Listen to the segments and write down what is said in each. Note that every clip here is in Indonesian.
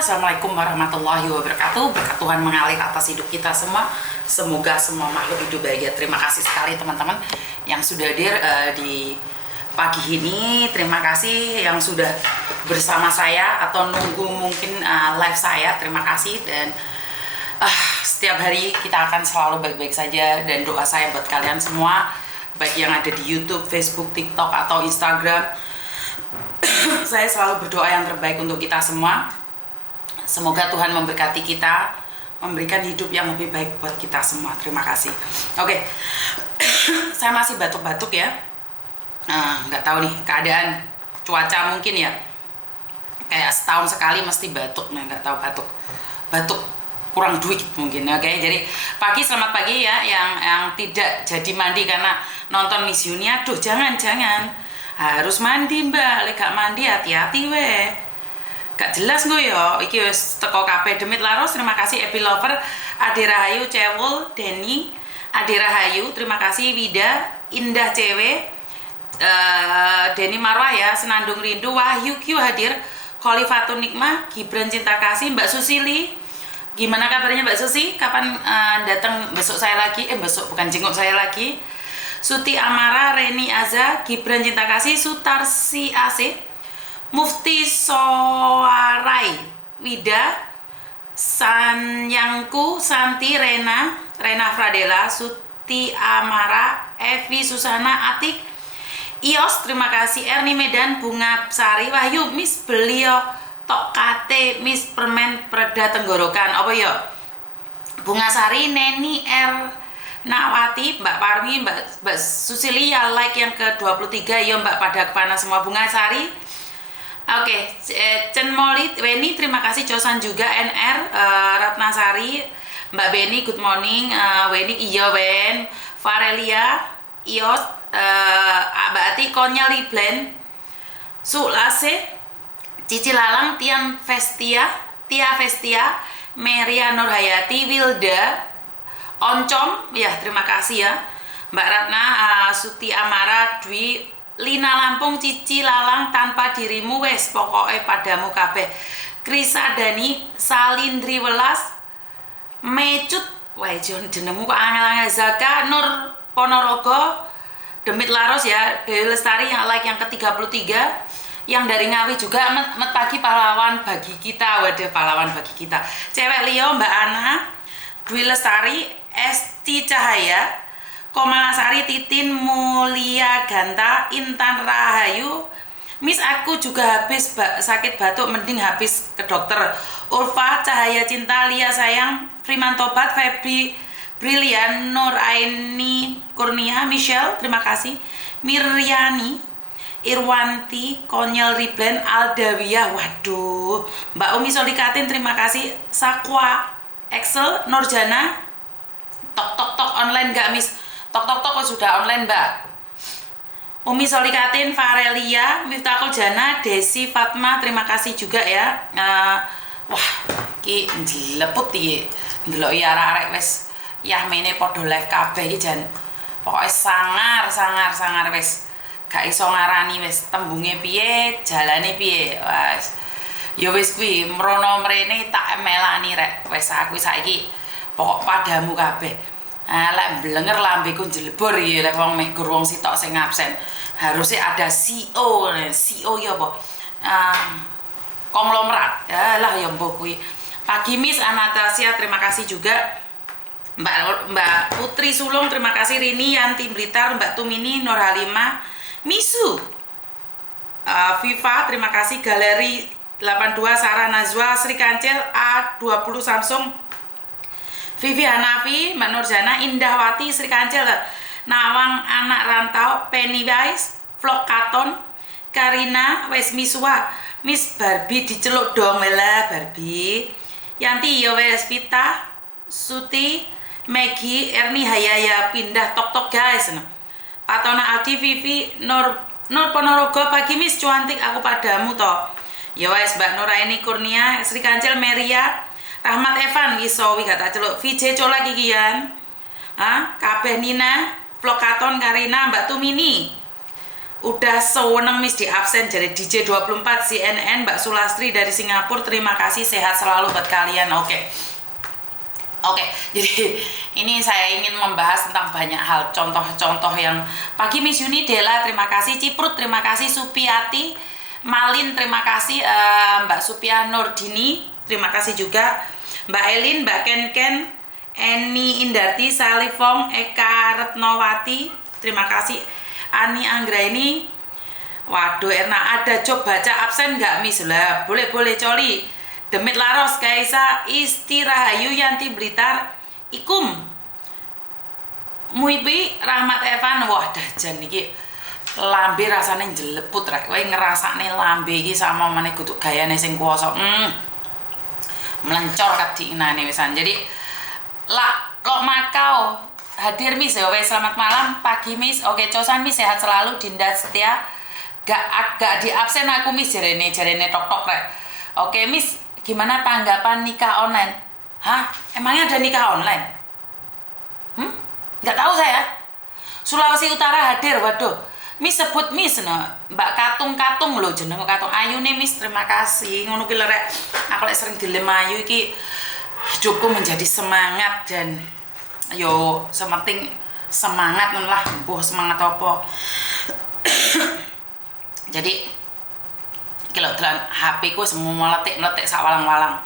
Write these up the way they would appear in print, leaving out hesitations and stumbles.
Assalamualaikum warahmatullahi wabarakatuh. Berkat Tuhan mengalir atas hidup kita semua. Semoga semua makhluk hidup bahagia. Terima kasih sekali teman-teman yang sudah hadir di pagi ini. Terima kasih yang sudah bersama saya atau nunggu mungkin live saya. Terima kasih. Dan setiap hari kita akan selalu baik-baik saja. Dan doa saya buat kalian semua, baik yang ada di YouTube, Facebook, TikTok, atau Instagram, saya selalu berdoa yang terbaik untuk kita semua. Semoga Tuhan memberkati kita, memberikan hidup yang lebih baik buat kita semua. Terima kasih. Oke, saya masih batuk-batuk ya. Nggak tahu nih keadaan cuaca, mungkin ya kayak setahun sekali mesti batuk. Nah, nggak tahu batuk kurang duit mungkin. Oke, jadi selamat pagi ya yang tidak jadi mandi karena nonton Miss Uni. Aduh, jangan harus mandi mbak. Lek gak mandi hati-hati weh. Gak jelas gue ya, iki wis teko kabeh. Demit Laros, terima kasih. Epi Lover, Ade Rahayu, Cewul, Denny, Ade Rahayu, terima kasih. Wida, Indah Cewek, Denny Marwah ya, Senandung Rindu, Wahyu Q hadir, Khalifatun Nikmah, Gibran Cinta Kasih, Mbak Susili. Gimana kabarnya Mbak Susi? Kapan datang besok saya lagi? Besok bukan jenguk saya lagi. Suti Amara, Reni Aza, Gibran Cinta Kasih, Sutarsi AC, Mufti Soarai, Wida, Sanyangku, Santi, Rena Fradela, Suti Amara, Evi Susana, Atik, Ios, terima kasih. Erni Medan, Bunga Sari, Wahyu, Miss Belio, Tok Kate, Miss Permen Preda Tenggorokan, apa ya? Bunga Sari, Neni Nawati, Mbak Parmi, Mbak Susili ya, like yang ke-23 ya Mbak, pada kepanas semua. Bunga Sari, oke, Chen Molly, Weni, terima kasih. Cosan juga, NR, Ratnasari, Mbak Beni, good morning. Weni, iya Wen, Farelia, Ios, Mbak Ati, Konya Liblen, Sulase, Cici Lalang, Tia Vestia, Meria Nurhayati, Wilda, Oncom, ya terima kasih ya. Mbak Ratna, Suti Amara, Dwi, Lina Lampung, Cici Lalang, tanpa dirimu wes pokoknya padamu kabeh. Krisa Dani, Salindri Welas, Mecut, wah jenengmu kok angel-angel. Zaka Nur Ponorogo, Demit Laros ya, Dewi Lestari yang like yang ke-33, yang dari Ngawi juga. Met pagi pahlawan bagi kita, waduh pahlawan bagi kita. Cewek Leo, Mbak Ana, Dwi Lestari, Esti Cahaya, Komalasari, Titin Mulia Ganta, Intan Rahayu, Miss aku juga habis sakit batuk, mending habis ke dokter. Ulfa, Cahaya Cinta, Lia Sayang, Freeman Tobat, Febri Brilian, Nur Aini Kurnia, Michelle, terima kasih. Miryani, Irwanti, Konyel Riblen, Aldawiyah, waduh, Mbak Umi Solikatin, terima kasih. Sakwa, Excel, Nurjana, tok online gak Miss? Tok sudah online Mbak. Umi Solikatin, Farelia, Miftahul Jana, Desi Fatma, terima kasih juga ya. Wah, ki dileput iki. Ndelok ya arek wis yahmene padha live kabeh iki jan. Pokoke sangar wis. Gak iso ngarani wis tembunge piye, jalane piye. Wes. Ya wis kuwi mrono mrene tak melani rek. Wis aku saiki pokok padamu kabeh. Lek blenger lambeku jelebur iki lek wong mek gur wong sitok sing absen. Harusnya ada CEO ya apa? Konglomerat. Lah ya mbok kuwi. Pagi Miss Anastasia, terima kasih juga. Mbak Putri Sulung, terima kasih. Rini Yanti Blitar, Mbak Tumini, Nur Halimah, Misu, Viva, terima kasih. Galeri 82, Sarah Nazwa, Sri Kancil, A20 Samsung, Vivi Hanafi, Mbak Nurjana, Indahwati, Sri Kancil, Nawang Anak Rantau, Pennywise, Vlog Katon, Karina, wes Miswa, Miss Barbie diceluk dong lah Barbie. Yanti ya wes Vita, Suti, Maggie, Erni Hayaya pindah tok guys. Patona Aldi, Vivi, Nur Ponorogo, pagi Miss cuantik aku padamu toh. Ya wes Mbak Nuraini Kurnia, Sri Kancil, Meria, Rahmat Evan Wisowi kata celuk VJ colak kikian. Kabeh Nina, Vlog Katon, Karina, Mbak Tumini, udah sewenang Miss di absen. Jadi DJ24 CNN Mbak Sulastri dari Singapura, terima kasih, sehat selalu buat kalian. Oke, jadi ini saya ingin membahas tentang banyak hal, contoh-contoh yang pagi Miss Yuni Dela, terima kasih. Ciprut, terima kasih. Supiati, Malin, terima kasih. Mbak Supia Nurdini, terima kasih juga. Mbak Elin, Mbak Ken, Eni Indarti, Salifong, Eka Retnowati, terima kasih. Ani Anggraini, waduh Erna, ada job baca absen nggak Miss? Lah, boleh Coli. Demit Laros, Kaisa, Isti Rahayu, Yanti Blitar, Ikum, Muibi, Rahmat Evan. Wah dajan iki lambe rasane jeleput rek. Kowe ngrasakne lambe iki sama meneh kudu gayane sing kuwasa. Melencor kadinane wisan. Jadi lo Makau hadir Miss ya wes, selamat malam pagi Miss. Oke, cosan Miss, sehat selalu. Dinda Setia, gak di absen aku Miss, jarene tok rek. Oke Miss, gimana tanggapan nikah online? Hah? Emangnya ada nikah online? Nggak tahu saya. Sulawesi Utara hadir, waduh. Miss sebut Miss, no. Mbak Katung loh, jeneng Katung. Ayu nih Miss, terima kasih. Ngono ki rek, aku lek sering dilem ayu iki hidupku menjadi semangat dan yo sementing semangat lah, mbuh semangat apa. Jadi kalau dalam HP ku semua meletik sak walang-walang.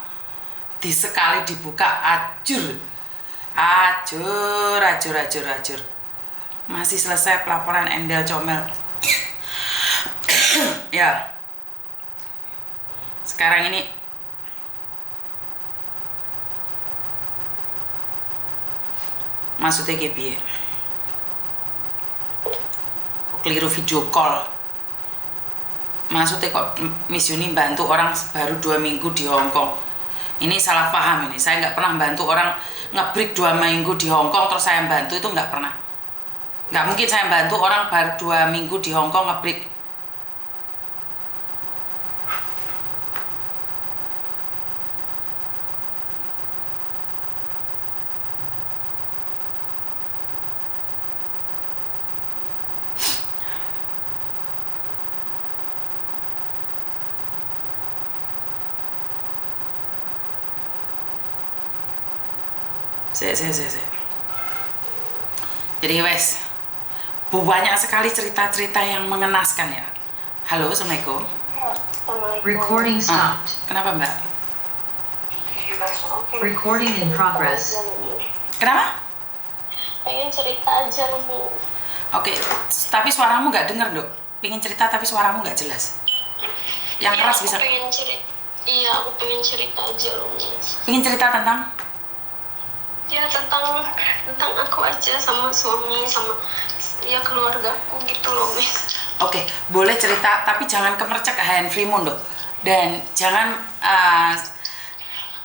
Sekali dibuka ajur. Masih selesai pelaporan Endel Comel. Ya. Sekarang ini maksudnya piye? Keliru video call. Maksudnya kok Miss Yuni bantu orang baru 2 minggu di Hong Kong. Ini salah paham ini. Saya nggak pernah bantu orang ngebreak 2 minggu di Hong Kong terus saya bantu, itu nggak pernah. Nggak mungkin saya bantu orang baru 2 minggu di Hong Kong ngebreak. Jadi wes, banyak sekali cerita-cerita yang mengenaskan ya. Halo, Assalamualaikum. Recording stopped. Kenapa Mbak? Recording in progress. Kenapa? Pengen cerita aja nih. Oke, tapi suaramu nggak denger dok. Pengen cerita tapi suaramu nggak jelas. Yang keras bisa. Iya, aku pengen cerita aja loh Miss. Pengen cerita tentang? Ya tentang aku aja sama suami sama ya keluargaku gitu loh Miss. Oke, boleh cerita tapi jangan kemercek handphonemu dok. Dan jangan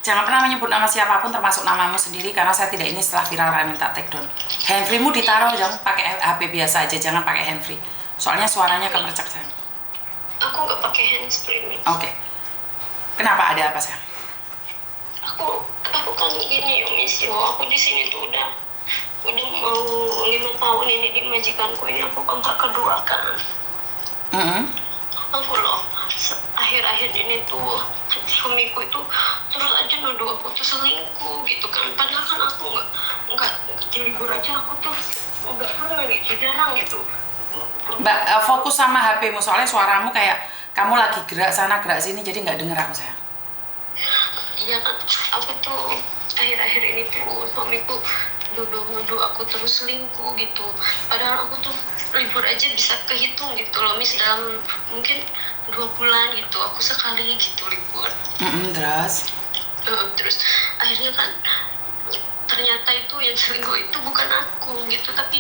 pernah menyebut nama siapapun termasuk namamu sendiri karena saya tidak ini setelah viral kami minta take down. Handphonemu ditaruh, jangan pakai HP biasa aja, jangan pakai handphone. Soalnya suaranya kemercek sayang. Aku nggak pakai handsfree Miss. Oke. Kenapa, ada apa sayang? Aku kan gini ya Miss, aku di sini tuh udah mau 5 tahun ini di majikanku ini, aku kontrak kedua kan. Aku loh akhir-akhir ini tuh suamiku itu terus aja nuduh aku tuh selingkuh gitu kan, padahal kan aku nggak libur aja aku tuh nggak pernah gitu, jarang gitu. Mbak, fokus sama HP-mu soalnya suaramu kayak kamu lagi gerak sana gerak sini jadi nggak denger aku sayang. Iya kan, aku tuh akhir-akhir ini tuh suamiku nuduh aku terus selingkuh gitu, padahal aku tuh libur aja bisa kehitung gitu loh Miss, dalam mungkin 2 bulan gitu aku sekali gitu libur. Terus akhirnya kan ternyata itu yang selingkuh itu bukan aku gitu, tapi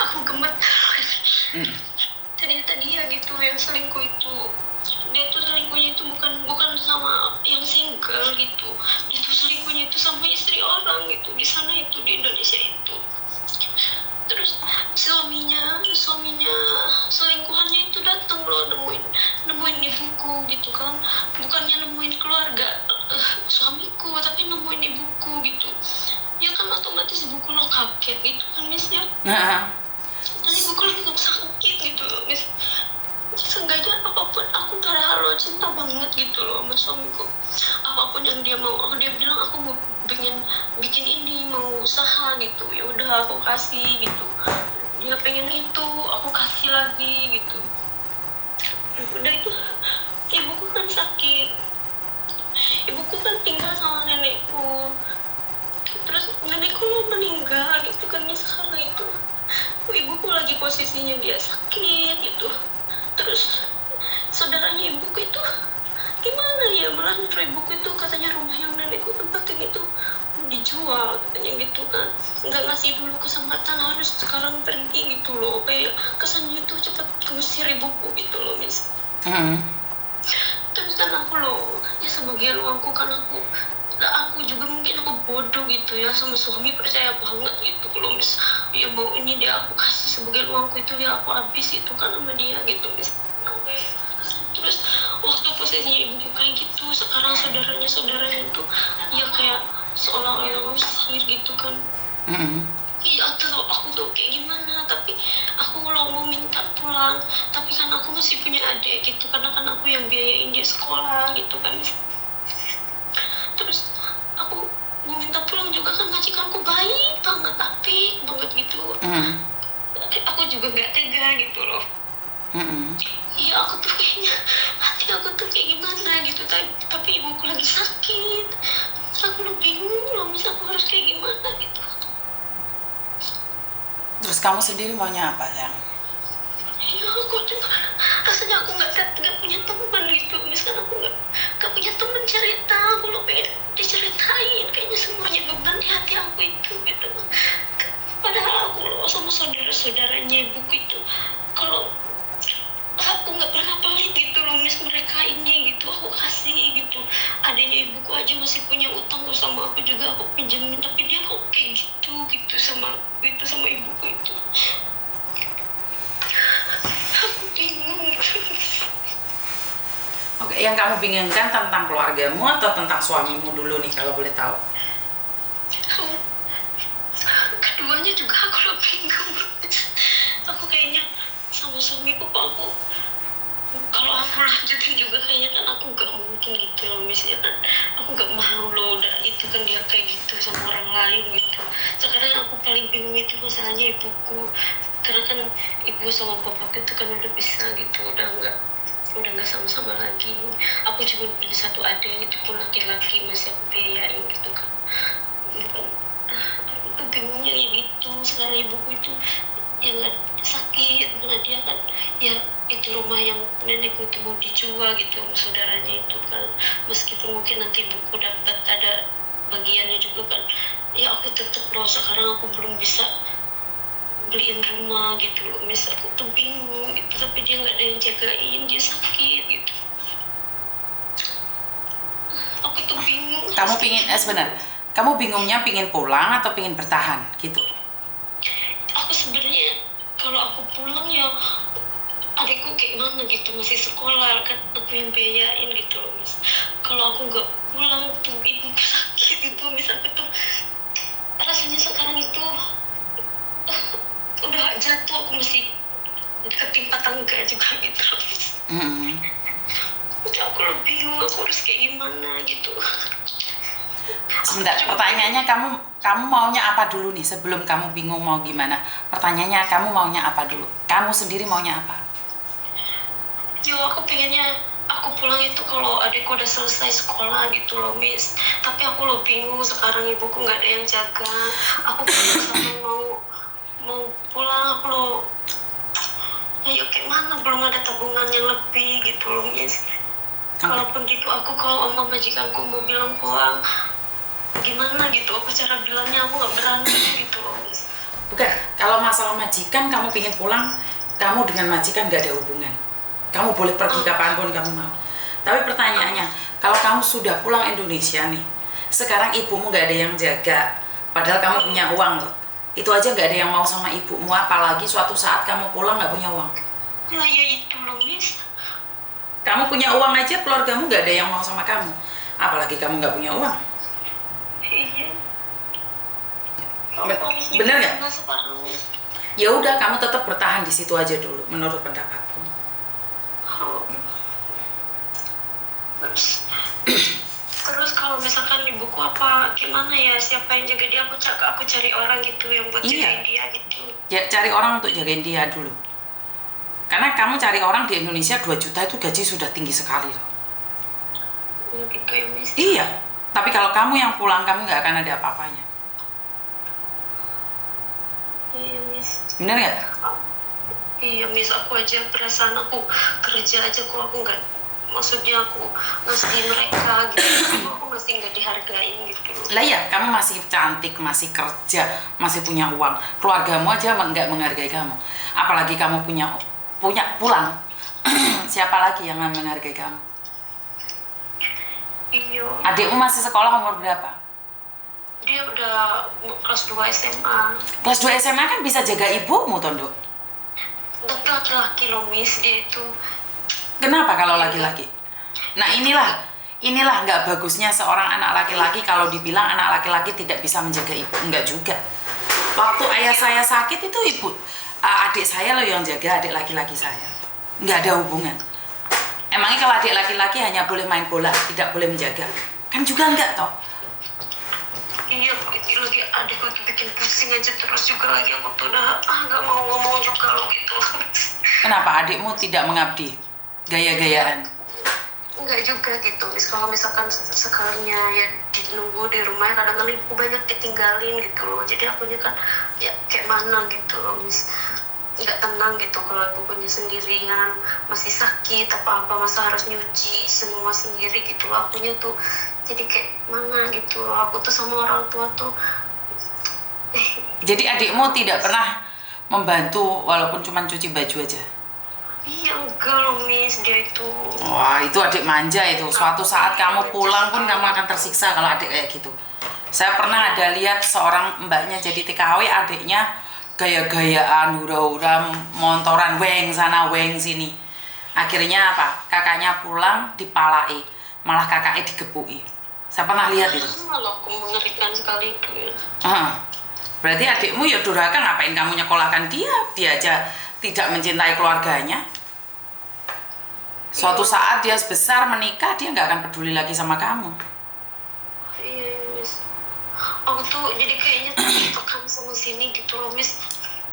aku gemeter. Ternyata dia gitu yang selingkuh itu. Dia tuh selingkuhnya itu bukan sama yang single gitu, dia tuh selingkuhnya itu sama istri orang gitu di sana itu, di Indonesia itu. Terus suaminya selingkuhannya itu datang loh, nemuin di buku gitu kan, bukannya nemuin keluarga suamiku tapi nemuin di buku gitu ya kan, otomatis buku lo kaget gitu kan Miss ya. dan ibuku lagi nggak sakit gitu loh Miss. Seenggaknya apapun, aku padahal lo cinta banget gitu loh sama suamiku, apapun yang dia mau, dia bilang aku mau bikin ini, mau usaha gitu, ya udah aku kasih gitu. Dia pengen itu, aku kasih lagi gitu. Udah itu, ibuku kan sakit, ibuku kan tinggal sama nenekku, terus nenekku meninggal gitu kan. Sekarang itu ibuku lagi posisinya dia sakit gitu. Terus saudaranya ibuku itu gimana ya, malah ibuku itu katanya rumah yang nenekku tempatin itu mau dijual katanya gitu kan, nggak ngasih dulu kesempatan, harus sekarang pergi gitu loh, kayak kesannya itu cepat ngusir ibuku gitu loh Miss. Terus kan aku loh ya sebagian uangku kan aku juga mungkin aku bodoh gitu ya, sama suami percaya banget gitu kalau Miss, ya mau ini dia aku kasih sebagian uangku itu ya aku habis itu kan sama dia gitu Miss. Terus waktu posisinya ibuku kayak gitu, sekarang saudaranya itu ya kayak seolah-olah usir gitu kan. Iya tuh aku tuh kayak gimana, tapi aku kalau mau minta pulang, tapi kan aku masih punya adik gitu, karena kan aku yang biayain dia sekolah gitu kan. Terus aku mau minta pulang juga kan, majikanku baik banget, apik banget gitu. Aku juga nggak tega gitu loh. Iya aku tuh kayaknya hati aku tuh kayak gimana gitu, tapi ibuku lagi sakit. Terus aku udah bingung loh, Miss, aku harus kayak gimana gitu. Terus kamu sendiri maunya apa, sayang? Iya aku juga rasanya aku nggak punya teman gitu, misalkan aku nggak punya teman cerita. Aku lo pengen diceritain, kayaknya semuanya beban di hati aku itu gitu. Padahal aku lo sama saudara-saudaranya ibuku itu, kalau aku nggak pernah pelit gitu loh Miss, mereka ini gitu aku kasih gitu. Adanya ibuku aja masih punya utang sama aku juga, aku pinjemin, tapi dia kok kayak gitu sama ibuku itu. Aku bingung. Oke, yang kamu bingungkan tentang keluargamu atau tentang suamimu dulu nih, kalau boleh tahu? Keduanya juga aku lo bingung. Aku kayaknya sama suamiku kok kalau aku lanjutin juga kayaknya kan aku gak mungkin gitu loh misalnya kan, aku gak mau loh udah itu kan dia kayak gitu sama orang lain gitu. Sekarang aku paling bingung itu masalahnya ibuku, karena kan ibu sama bapakku itu kan udah bisa gitu, udah nggak sama-sama lagi. Aku cuma punya satu adik, itu pun laki-laki, masih aku biayain gitu kan. Aku tuh bingungnya ya gitu. Sekarang ibuku itu yang sakit, karena dia kan ya itu rumah yang nenekku itu mau dijual gitu sama saudaranya itu kan. Meskipun mungkin nanti ibuku dapat ada bagiannya juga kan, ya aku tetap loh sekarang aku belum bisa beliin rumah gitu loh Miss. Aku tuh bingung gitu, tapi dia nggak ada yang jagain, dia sakit gitu. Aku tuh bingung. Kamu sebentar, kamu bingungnya pingin pulang atau pingin bertahan gitu? Aku sebenarnya kalau aku pulang ya adikku kayak mana gitu, masih sekolah kan, aku yang biayain gitu loh Miss. Kalau aku nggak pulang tuh ibu sakit gitu Miss, aku tuh rasanya sekarang itu udah jatuh, aku mesti ketimpa tangga juga gitu loh Miss. Aku lebih bingung aku harus kayak gimana gitu. Sebentar, pertanyaannya kamu maunya apa dulu nih sebelum kamu bingung mau gimana? Pertanyaannya kamu maunya apa dulu? Kamu sendiri maunya apa? Yo aku pengennya aku pulang itu kalau adikku udah selesai sekolah gitu loh Miss. Tapi aku lo bingung sekarang ibuku nggak ada yang jaga. Aku sekarang mau pulang, aku lo ayo kayak mana, belum ada tabungan yang lebih gitu loh Miss. Kalaupun gitu aku kalau sama majikanku mau bilang pulang gimana gitu, aku cara bilangnya aku nggak berani gitu loh Miss. Bukan, kalau masalah majikan kamu pingin pulang, kamu dengan majikan gak ada hubungan. Kamu boleh pergi kapanpun kamu mau. Tapi pertanyaannya, kalau kamu sudah pulang Indonesia nih, sekarang ibumu gak ada yang jaga, padahal kamu punya uang loh. Itu aja gak ada yang mau sama ibumu, apalagi suatu saat kamu pulang gak punya uang. Nah ya itu loh Miss. Kamu punya uang aja, keluargamu gak ada yang mau sama kamu, apalagi kamu gak punya uang. Iya. Bener nggak? Ya udah, kamu tetap bertahan di situ aja dulu menurut pendapatku. Oh. Terus kalau misalkan ibuku apa gimana ya, siapa yang jaga dia, aku cari orang gitu yang buat Iya. jagain dia gitu. Ya cari orang untuk jagain dia dulu. Karena kamu cari orang di Indonesia 2 juta itu gaji sudah tinggi sekali loh. Gitu ya Miss. Iya, tapi kalau kamu yang pulang, kamu nggak akan ada apa-apanya. Iya Miss. Bener nggak? Iya Miss, aku aja perasaan aku kerja aja kok aku nggak, maksudnya aku ngasih mereka gitu, aku masih nggak dihargain gitu. Lah ya, kamu masih cantik, masih kerja, masih punya uang. Keluargamu aja nggak menghargai kamu. Apalagi kamu punya pulang. Siapa lagi yang menghargai kamu? Iya. Adikmu masih sekolah umur berapa? Dia udah kelas 2 SMA. Kelas 2 SMA kan bisa jaga ibumu, Tondo. Tapi laki-laki loh Miss, dia itu. Kenapa kalau laki-laki? Nah inilah nggak bagusnya seorang anak laki-laki kalau dibilang anak laki-laki tidak bisa menjaga ibu. Enggak juga. Waktu ayah saya sakit itu adik saya loh yang jaga adik laki-laki saya. Nggak ada hubungan. Emangnya kalau adik laki-laki hanya boleh main bola, tidak boleh menjaga? Kan juga enggak toh. Iya, lagi adikku tuh bikin pusing aja terus juga lagi, aku tuh udah nggak mau ngomong juga loh gitu. Kenapa adikmu tidak mengabdi? Gaya-gayaan? Enggak juga gitu Miss, kalau misalkan sekalinya ya nunggu di rumahnya kadang-kadang ibu banyak ditinggalin gitu loh, jadi akunya kan ya kayak mana gitu loh Miss, nggak tenang gitu kalau ibunya sendirian masih sakit apa-apa, masa harus nyuci semua sendiri gitu loh, akunya tuh jadi kayak mana gitu loh, aku tuh sama orang tua tuh Jadi adikmu tidak pernah membantu walaupun cuma cuci baju aja? iya enggak loh Miss, dia itu. Wah, itu adik manja itu. Suatu saat kamu pulang pun kamu akan tersiksa kalau adik kayak gitu. Saya pernah ada lihat seorang mbaknya jadi TKW, adiknya gaya-gayaan, hura-hura, montoran, weng sana, weng sini. Akhirnya apa? Kakaknya pulang dipalai, malah kakaknya digebui. Saya pernah lihat itu. Malah aku mengerikan sekali itu ya. Berarti adikmu ya durhaka, ngapain kamu nyekolahkan dia? Dia aja tidak mencintai keluarganya. Suatu saat dia besar menikah, dia nggak akan peduli lagi sama kamu. Iya Miss, aku tuh jadi kayaknya tertekan sama sini gitu loh Miss,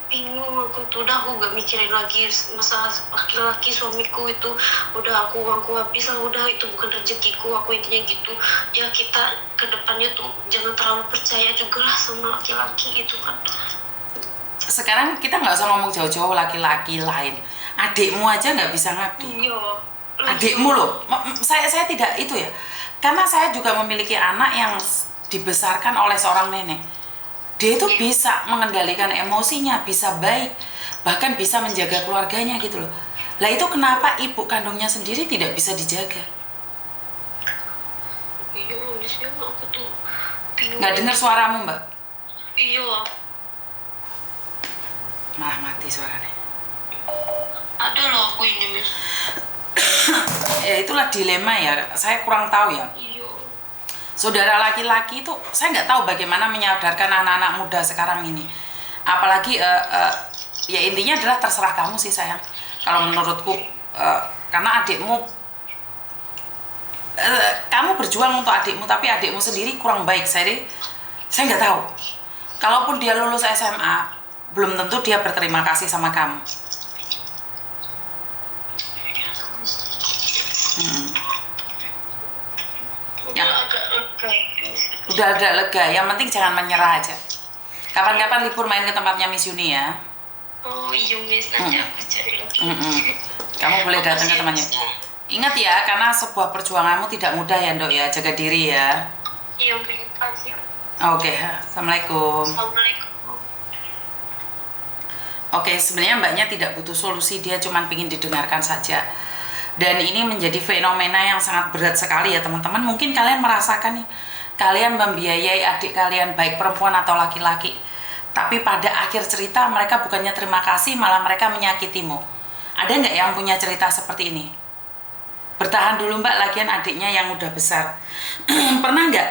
bingung aku tuh, udah aku gak mikirin lagi masalah laki-laki suamiku itu, udah aku uangku habis lah, udah itu bukan rezekiku, aku intinya gitu ya, kita ke depannya tuh jangan terlalu percaya juga lah sama laki-laki gitu kan. Sekarang kita nggak usah ngomong jauh-jauh laki-laki lain, adikmu aja nggak bisa ngabdi. Iya, Adikmu loh, saya tidak itu ya, karena saya juga memiliki anak yang dibesarkan oleh seorang nenek. Dia itu bisa mengendalikan emosinya, bisa baik, bahkan bisa menjaga keluarganya gitu loh. Lah itu kenapa ibu kandungnya sendiri tidak bisa dijaga? iya Miss, ya aku tuh bingung. Nggak dengar suaramu, Mbak? Iya, Malah mati suaranya. ada loh aku ini Miss. Ya itulah dilema ya, saya kurang tahu ya. Iya. Saudara laki-laki itu, saya nggak tahu bagaimana menyadarkan anak-anak muda sekarang ini. Apalagi, ya intinya adalah terserah kamu sih sayang. Kalau menurutku, karena adikmu, kamu berjuang untuk adikmu, tapi adikmu sendiri kurang baik. Saya nggak tahu. Kalaupun dia lulus SMA, belum tentu dia berterima kasih sama kamu. Ya. Agak lega ya. Udah agak lega, yang penting jangan menyerah aja. Kapan-kapan libur main ke tempatnya Miss Yuni ya. Oh iya Miss, nanti aku cari lagi. Kamu boleh datang ke temannya. Ingat ya, karena sebuah perjuanganmu tidak mudah ya Dok ya, jaga diri ya. Iya, terima kasih. Oke, Assalamualaikum. Assalamualaikum. Oke, sebenarnya mbaknya tidak butuh solusi, dia cuma ingin didengarkan saja. Dan ini menjadi fenomena yang sangat berat sekali ya teman-teman. Mungkin kalian merasakan nih, kalian membiayai adik kalian baik perempuan atau laki-laki, tapi pada akhir cerita mereka bukannya terima kasih, malah mereka menyakitimu. Ada nggak yang punya cerita seperti ini? Bertahan dulu mbak, lagian adiknya yang udah besar. Pernah nggak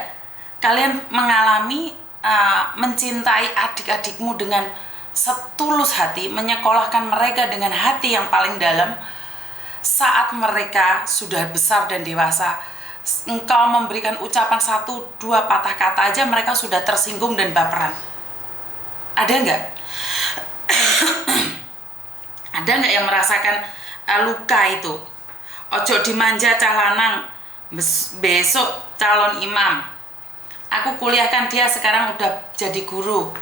kalian mengalami mencintai adik-adikmu dengan setulus hati menyekolahkan mereka dengan hati yang paling dalam. Saat mereka sudah besar dan dewasa, engkau memberikan ucapan 1-2 patah kata aja mereka sudah tersinggung dan baperan. Ada nggak? Ada nggak yang merasakan luka itu? Ojo dimanja cah lanang, besok calon imam. Aku kuliahkan dia, sekarang udah jadi guru.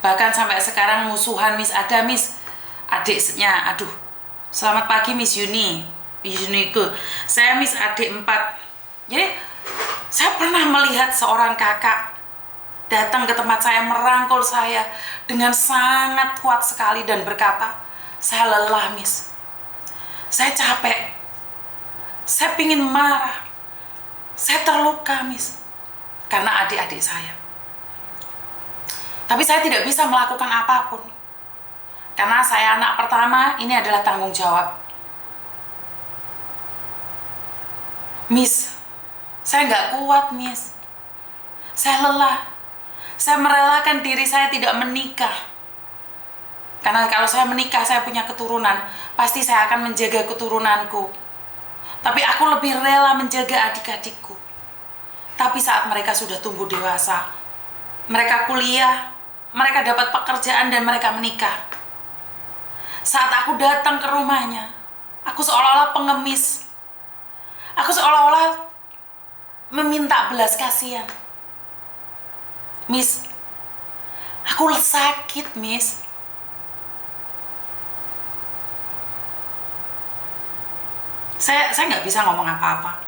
Bahkan sampai sekarang musuhan Miss. Ada Miss, adiknya, aduh. Selamat pagi Miss Yuniku. Saya Miss adik 4. Jadi saya pernah melihat seorang kakak datang ke tempat saya, merangkul saya dengan sangat kuat sekali dan berkata, saya lelah Miss, saya capek, saya pingin marah, saya terluka Miss, karena adik-adik saya. Tapi saya tidak bisa melakukan apapun, karena saya anak pertama, ini adalah tanggung jawab. Miss, saya nggak kuat Miss, saya lelah. Saya merelakan diri saya tidak menikah. Karena kalau saya menikah, saya punya keturunan, pasti saya akan menjaga keturunanku. Tapi aku lebih rela menjaga adik-adikku. Tapi saat mereka sudah tumbuh dewasa, mereka kuliah, mereka dapat pekerjaan dan mereka menikah. Saat aku datang ke rumahnya, aku seolah-olah pengemis. Aku seolah-olah meminta belas kasihan. Miss, aku sakit, Miss. Saya nggak bisa ngomong apa-apa.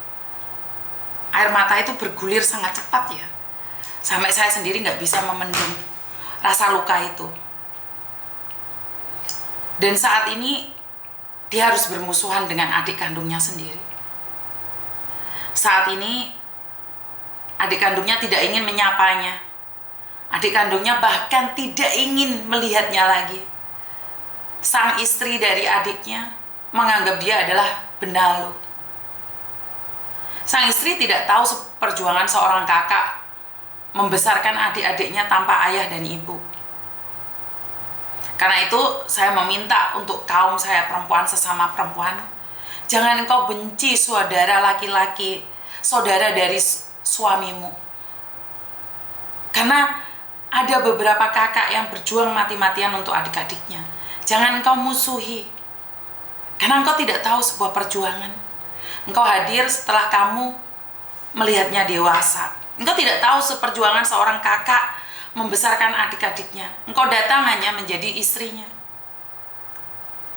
Air mata itu bergulir sangat cepat ya. Sampai saya sendiri nggak bisa memendung rasa luka itu. Dan saat ini dia harus bermusuhan dengan adik kandungnya sendiri. Saat ini adik kandungnya tidak ingin menyapanya. Adik kandungnya bahkan tidak ingin melihatnya lagi. Sang istri dari adiknya menganggap dia adalah benalu. Sang istri tidak tahu perjuangan seorang kakak membesarkan adik-adiknya tanpa ayah dan ibu. Karena itu saya meminta untuk kaum saya perempuan, sesama perempuan, jangan engkau benci saudara laki-laki, saudara dari suamimu. Karena ada beberapa kakak yang berjuang mati-matian untuk adik-adiknya. Jangan engkau musuhi. Karena engkau tidak tahu sebuah perjuangan. Engkau hadir setelah kamu melihatnya dewasa. Engkau tidak tahu seperjuangan seorang kakak membesarkan adik-adiknya. Engkau datang hanya menjadi istrinya.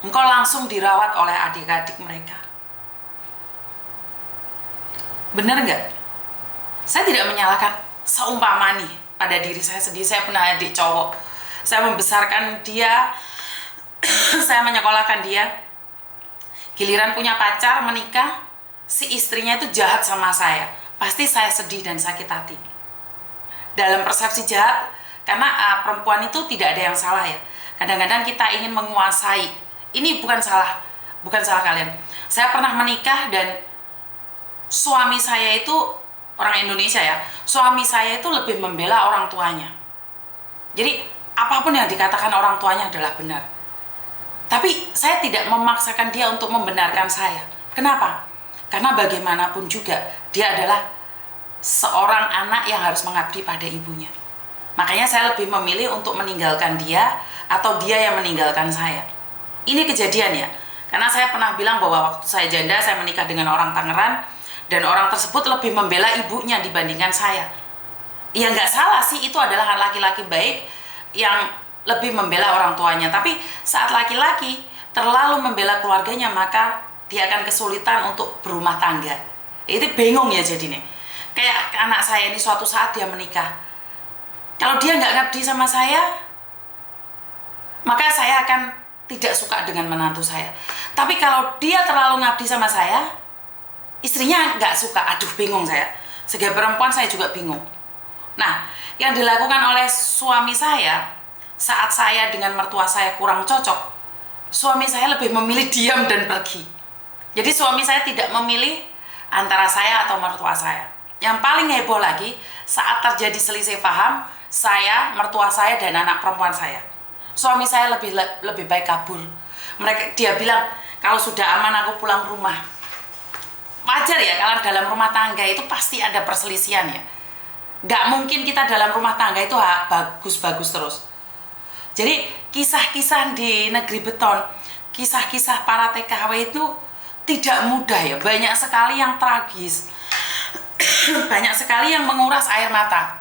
Engkau langsung dirawat oleh adik-adik mereka. Benar nggak? Saya tidak menyalahkan. Seumpama nih pada diri saya sendiri, saya punya adik cowok. Saya membesarkan dia, saya menyekolahkan dia. Giliran punya pacar, menikah, si istrinya itu jahat sama saya. Pasti saya sedih dan sakit hati. Dalam persepsi jahat, karena perempuan itu tidak ada yang salah ya. Kadang-kadang kita ingin menguasai. Ini bukan salah kalian. Saya pernah menikah dan suami saya itu orang Indonesia ya. Suami saya itu lebih membela orang tuanya. Jadi apapun yang dikatakan orang tuanya adalah benar. Tapi saya tidak memaksakan dia untuk membenarkan saya. Kenapa? Karena bagaimanapun juga dia adalah seorang anak yang harus mengabdi pada ibunya. Makanya saya lebih memilih untuk meninggalkan dia atau dia yang meninggalkan saya. Ini kejadian ya. Karena saya pernah bilang bahwa waktu saya janda, saya menikah dengan orang Tangerang dan orang tersebut lebih membela ibunya dibandingkan saya. Ya nggak salah sih, itu adalah laki-laki baik yang lebih membela orang tuanya. Tapi saat laki-laki terlalu membela keluarganya, maka dia akan kesulitan untuk berumah tangga. Itu bingung ya jadinya. Kayak anak saya ini suatu saat dia menikah. Kalau dia nggak ngabdi sama saya, maka saya akan tidak suka dengan menantu saya. Tapi kalau dia terlalu ngabdi sama saya, istrinya nggak suka. Aduh, bingung saya. Sebagai perempuan saya juga bingung. Nah, yang dilakukan oleh suami saya saat saya dengan mertua saya kurang cocok, suami saya lebih memilih diam dan pergi. Jadi suami saya tidak memilih antara saya atau mertua saya. Yang paling heboh lagi, saat terjadi selisih paham, saya, mertua saya, dan anak perempuan saya, suami saya lebih baik kabur. Dia bilang kalau sudah aman aku pulang rumah. Wajar ya, kalau dalam rumah tangga itu pasti ada perselisihan ya. Nggak mungkin kita dalam rumah tangga itu bagus-bagus terus. Jadi kisah-kisah di negeri beton, kisah-kisah para TKW itu tidak mudah ya. Banyak sekali yang tragis. Banyak sekali yang menguras air mata.